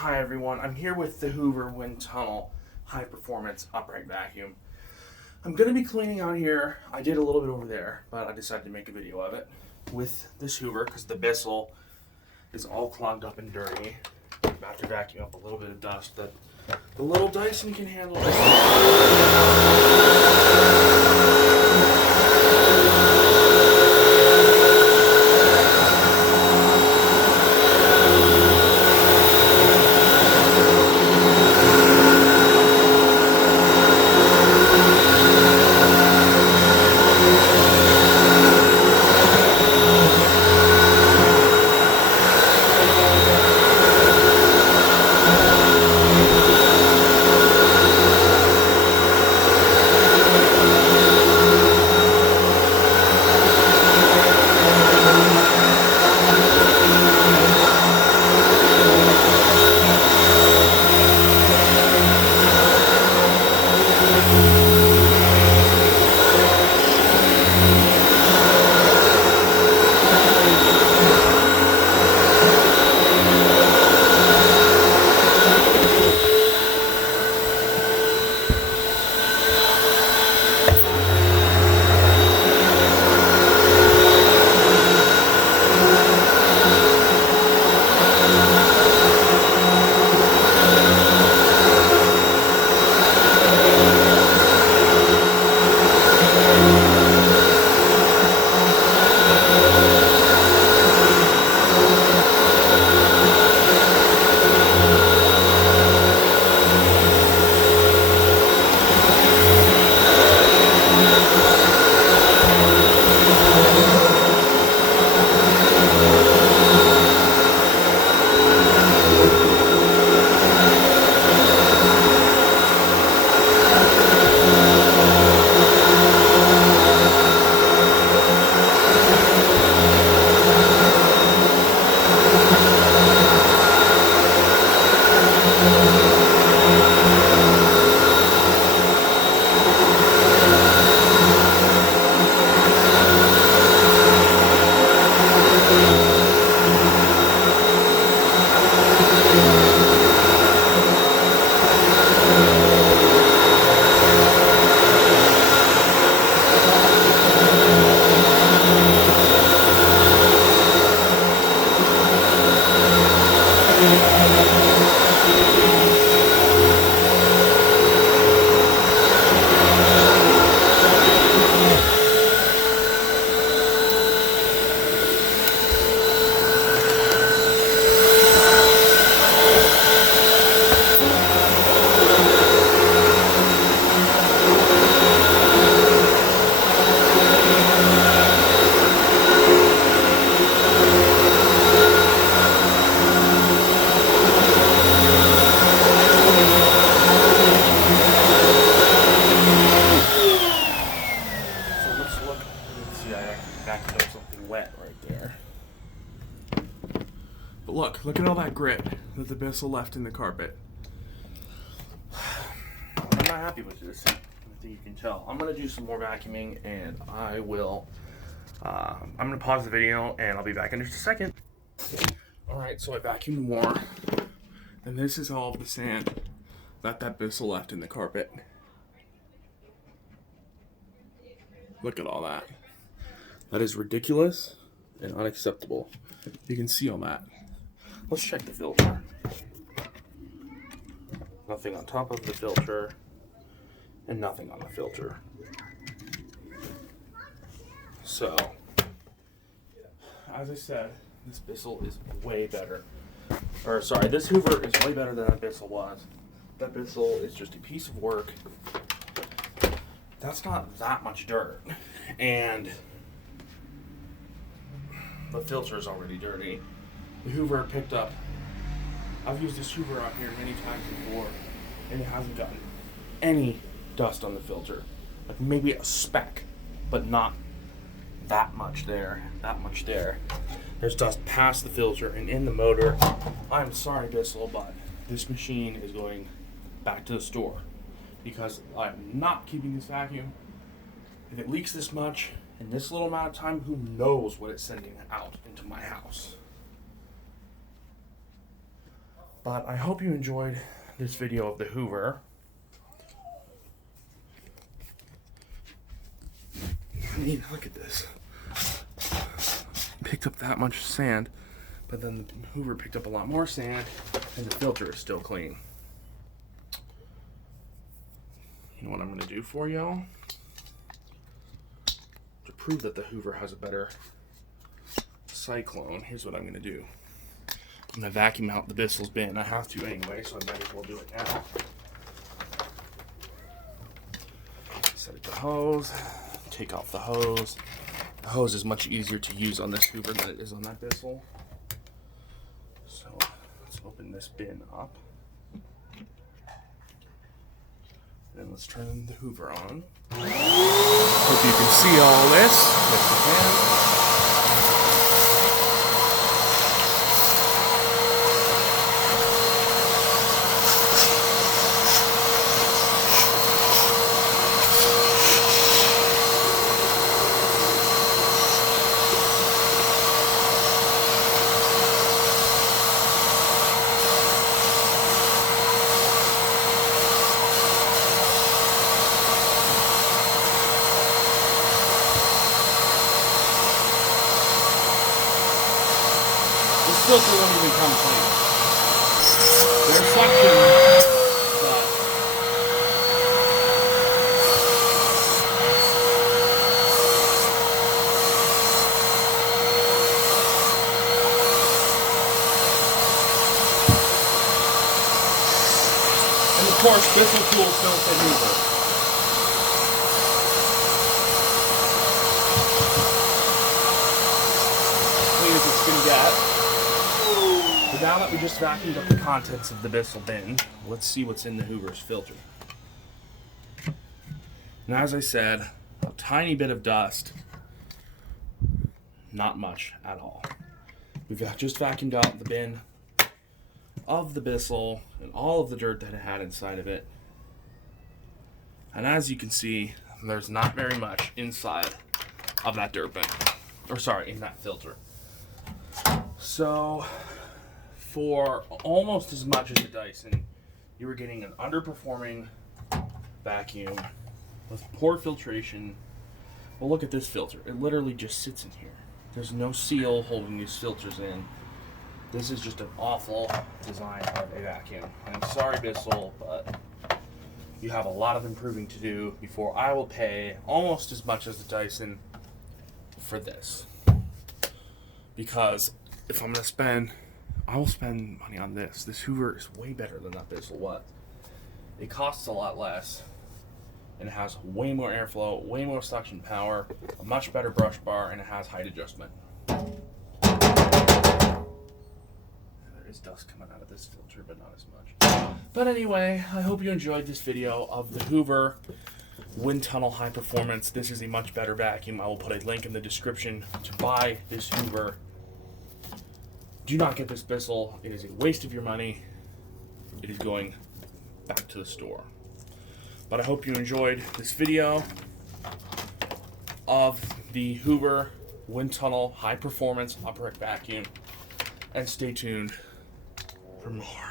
Hi everyone, I'm here with the Hoover wind tunnel high performance upright vacuum. I'm going to be cleaning out here. I did a little bit over there, but I decided to make a video of it with this Hoover because the Bissell is all clogged up and dirty. I'm about to vacuum up a little bit of dust that the little Dyson can handle. Vacuumed up something wet right there. But look at all that grit that the Bissell left in the carpet. I'm not happy with this. I think you can tell. I'm gonna do some more vacuuming and I will, I'm gonna pause the video and I'll be back in just a second. Alright, so I vacuumed more and this is all of the sand that Bissell left in the carpet. Look at all that. That is ridiculous and unacceptable. You can see all that. Let's check the filter. Nothing on top of the filter and nothing on the filter. So, as I said, this Bissell is way better. Or sorry, this Hoover is way better than that Bissell was. That Bissell is just a piece of work. That's not that much dirt. And the filter is already dirty. The Hoover picked up, I've used this Hoover out here many times before, and it hasn't gotten any dust on the filter. Like maybe a speck, but not that much there, that much there. There's dust past the filter and in the motor. I'm sorry, Bissell, but this machine is going back to the store because I'm not keeping this vacuum. If it leaks this much, in this little amount of time, who knows what it's sending out into my house. But I hope you enjoyed this video of the Hoover. I mean, look at this. Picked up that much sand, but then the Hoover picked up a lot more sand, and the filter is still clean. You know what I'm going to do for y'all? To prove that the Hoover has a better cyclone, here's what I'm going to do. I'm going to vacuum out the Bissell's bin. I have to anyway, so I might as well do it now. Set it to hose. Take off the hose. The hose is much easier to use on this Hoover than it is on that Bissell. So let's open this bin up. Then let's turn the Hoover on. Hope you can see all this. Yes, you can. This filter won't even come clean. There's suction, but and of course, Bissell tools don't fit Hoover. Clean as it's gonna get. But now that we just vacuumed up the contents of the Bissell bin, let's see what's in the Hoover's filter. And as I said, a tiny bit of dust, not much at all. We've just vacuumed out the bin of the Bissell and all of the dirt that it had inside of it. And as you can see, there's not very much inside of that dirt bin, or sorry, in that filter. So, for almost as much as a Dyson, you were getting an underperforming vacuum with poor filtration. Well, look at this filter. It literally just sits in here. There's no seal holding these filters in. This is just an awful design of a vacuum. I'm sorry, Bissell, but you have a lot of improving to do before I will pay almost as much as the Dyson for this. Because if I'm going to spend, I will spend money on this. This Hoover is way better than that Bissell was. It costs a lot less, and it has way more airflow, way more suction power, a much better brush bar, and it has height adjustment. There is dust coming out of this filter, but not as much. But anyway, I hope you enjoyed this video of the Hoover Wind Tunnel High Performance. This is a much better vacuum. I will put a link in the description to buy this Hoover. Do not get this Bissell. It is a waste of your money. It is going back to the store. But I hope you enjoyed this video of the Hoover Wind Tunnel High Performance Upright Vacuum. And stay tuned for more.